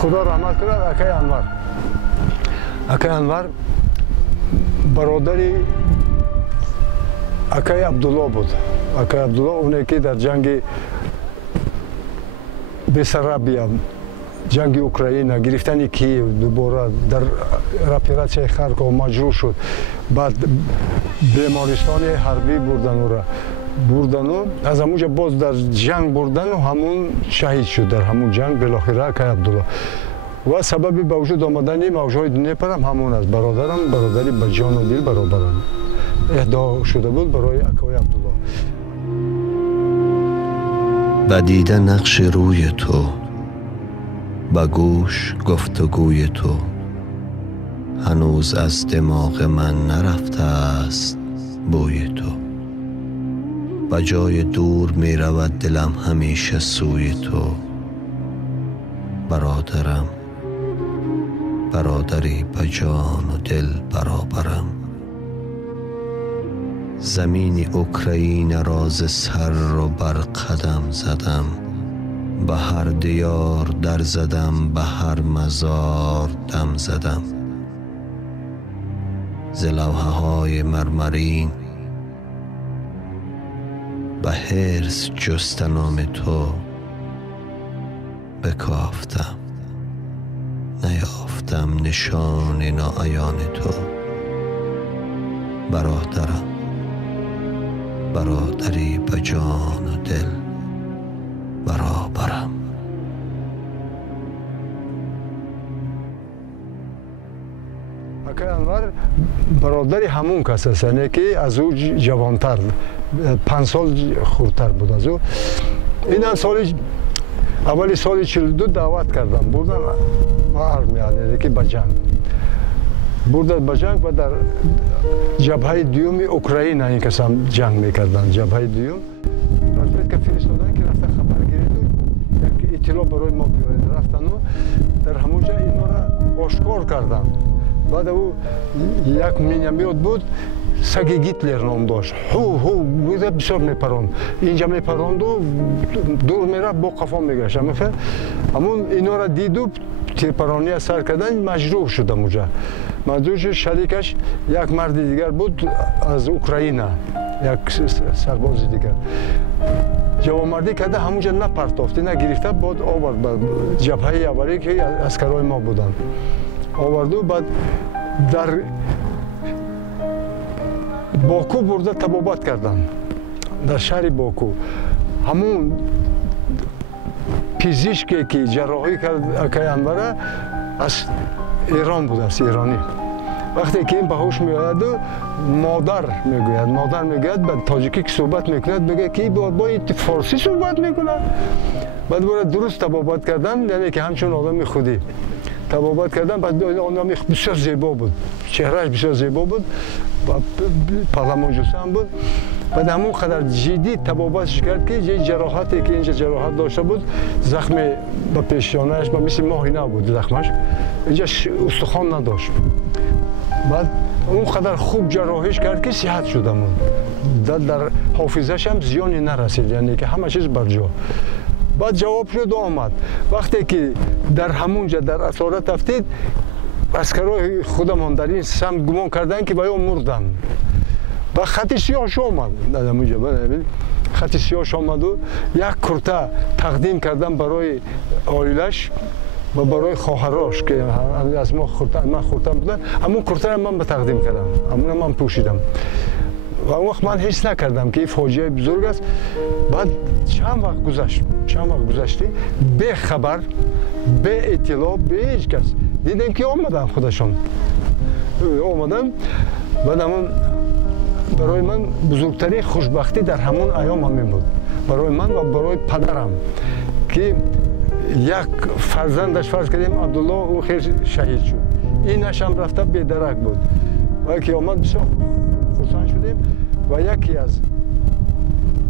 خدا رحمت کند اکای انور برادری اکای عبدالله بود. اکای عبدالله اونه که در جنگ بسرابیا، جنگ اوکراین، گرفتن کییو دوباره در اپراسیون خارکوف مجروح شد. بعد بیمارستان حربی بردن و از همونجا باز در جنگ بردن و همون شهید شد در همون جنگ بالاخره اکای عبدالله. و سبب به وجود آمدن موجهای دنیپر هم همون است. برادری با جان و دل برابرم اهدا شده بود برای اکای عبدالله. به دیده نقش روی تو، به گوش گفتگوی تو، هنوز از دماغ من نرفته است بوی تو. به جای دور می رود دلم همیشه سوی تو. برادرم، برادری به جان و دل برابرم. زمین اوکراین راز سر رو بر قدم زدم. به هر دیار در زدم، به هر مزار دم زدم. ز لوحه های مرمرین به حرص جست نام تو بکافتم. نیافتم نشان ناعیان تو. برادرم، برادری به جان و دل برابرم. اکای انور برادری همون کس است، یعنی که از او جوانتر 5 سال خردتر بود از او. این اولی سال 42 دعوت کردم بردن آرمیا، یعنی که به جنگ بردن به جنگ و در جبهه دوم اوکراین این کس هم جنگ میکردن. جبهه دوم وقتی که فرستادن که رفته خبر گرفت یک اطلاع برای ما بیارید، رفتن و در همونجا اینا را آشکار کردن. بعد او یک مینیمت بود، سگ گیتلر نام داشت. هو بوده بسیار میپراند، اینجا میپراند و دور میره با قفا میگشت. همون اینا را دید و تیرپرانی سر کردن مجروح شد. اونجا مجروح شد. شریکش یک مرد دیگر بود از اوکراین، یک سرباز دیگر جوانمردی کرده، همونجا نپرتافته نگرفته، بعد آورد به جبهه اولی که عسکرای ما بودن آورد و بعد در باکو برده تبابت کردن. در شهر باکو همون پزشکی که جراحی کرد اکای انور از ایران بود، از ایرانی. وقتی که این به هوش میآید و مادر میگوید به تاجیکی که صحبت میکند میگه که با فارسی صحبت میکند. بعد برای درست تبابت کردن، یعنی که همچون آدم خودی تبابت کردن. بعد آدم بسیار زیبا بود، چهرهش بسیار زیبا بود، پارلمان جوسم بود. بعد همون قدر جدی تبابتش کرد که جراحتی که اینجا جراحت داشته بود، زخم به پیشانهش به مثل ماهی نبود، زخمش اینجا استخوان نداشت. بعد اون قدر خوب جراحیش کرد که صحت شد. در حافظش هم زیانی نرسید، یعنی که همه چیز بر جا. بعد جواب شد و آمد. وقتی که در همونجا در اسارت افتید، عسکرای خودمان در این سمت گمان کردن که باید مردن. و خط سیاهش آمد، خط سیاهش آمد و یک کرته تقدیم کردن برای آیلش و برای خواهراش که از ما خورتن بودن. همون کرته من به تقدیم کردم، همون من پوشیدم و اون وقت من حس نکردم که این فاجعه بزرگ است. بعد چند وقت گذشته به خبر، به اطلاع، به هیچ کس دیدم که آمدن خودشان آمدن. بعد همون برای من بزرگترین خوشبختی در همون ایام همین بود، برای من و برای پدرم که یک فرزندش فرض کردیم عبدالله او خیر شهید شد، اینش هم رفته بی‌درک بود و که آمد بسیار خرسند شدیم. و یکی از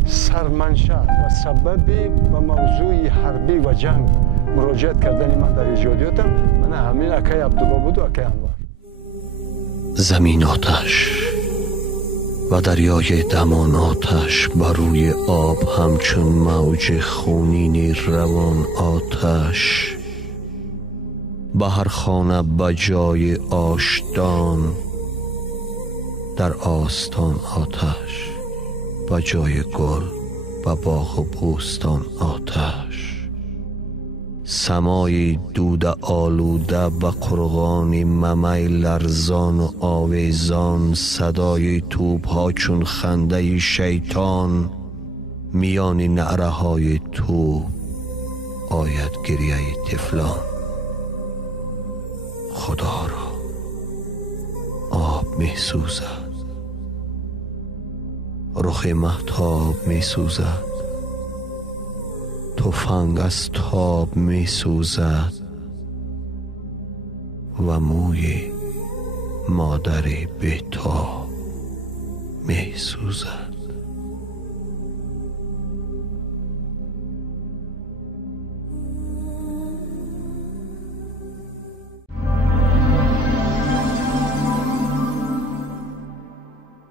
سرمنشأ و سبب و موضوع حربی و جنگ مراجعت کردن من در ایجادیاتم من همین اکای عبدالله بود و اکای انور. زمین آتش و دریای دمان آتش، بر روی آب همچون موج خونین روان آتش. به هر خانه به جای آشتان، در آستان آتش به جای گل به باغ و بوستان آتش. سمای دود آلوده به قرغان ممی لرزان و آویزان، صدای توپ ها چون خنده شیطان، میان نعره های توپ آید گریه طفلان. خدا را آب می سوزد، رخ مهتاب می سوزد، تفنگ از تاب می سوزد و موی مادر بی‌تاب می سوزد.